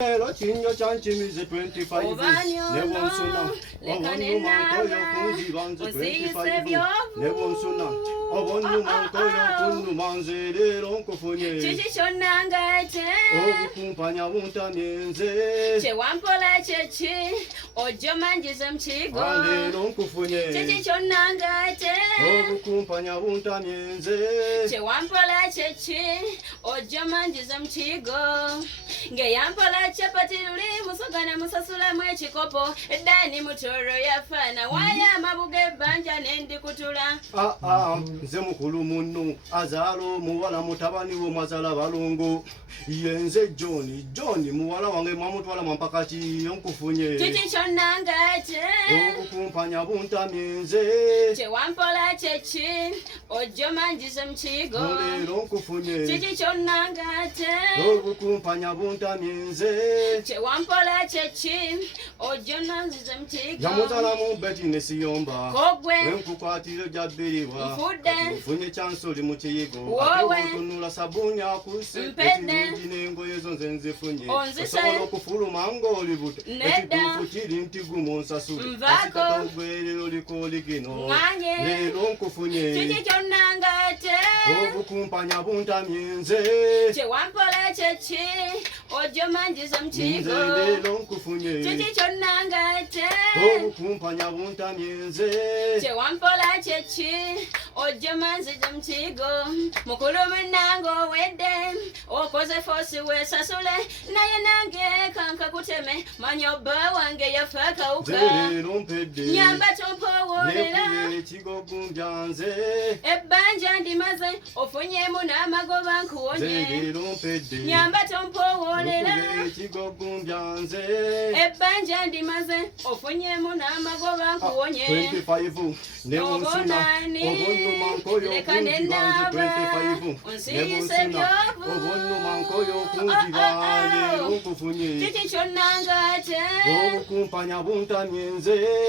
Ero chinyo chanchimize 25 Never sooner Obonu manko yokunzi banze 25 Never sooner Obonu manko yokunzi manze lero nkufunye Chichi chonangate Obukumpanya buntamyenze Chewampola chechi Ojo manjize mchigo Lero nkufunye Chichi chonangate Obukumpanya buntamyenze Chewampola chechi Ojo manjize mchigo Ngeyampola chapati luli musogana musasula mwechikopo Dani mutoro yafana waya mabuge banja nendi kutula nze mukulu munno azalo muwala mutabani wo mazala balungu yenze John muwala wange mwamutwala mpaka nkufunye Chichi chonangate obukumpanya buntamyenze Chewampola chechi Ojo manjize mchigo lero nkufunye Chichi chonangate obukumpanya buntamyenze Chewampola chechi Ojo manjize mchigo yamuzala mu beti nesiyomba Kogwe wenkukwatire jabiriwa Mfude mfunye chansoli mu kiyigo Wowe tunula sabuni akuse Mpede n'engoye zo nze nzifunye Onzise osobola okufuluma ng'olibuto ekituufu kiri nti gumu nsasule Mvako asitata liko ligino Mwanye leero nkufunye Chichi chonangate obukumpanya buntamyenze Chewampola chechi Ojo manjize mchigo leero nkufunye Chichi chonangate obukumpanya buntamyenze Chewampola chechi Ojo manjize mchigo Mukulu mnango wede Okoze fosi we sasule Naye nange kanka kuteme Manyoba wange yafaka uka leero mpedde Nyamba tompo wolera nekule ekigogumbyanze Ebanja ndimaze Ofunyemu n'amagoba nkuwonye leero mpedde Nyamba tompo wolera nekule ekigogumbyanze Ebanja ndimaze Ofunyemu n'amagoba nkuwonye 25 newunsuna obonnuma nkoyo kunzibanze 25 newunsuna obonnuma nkoyo kunziba leero nkufunye Chichi chonangate obukumpanya buntamyenze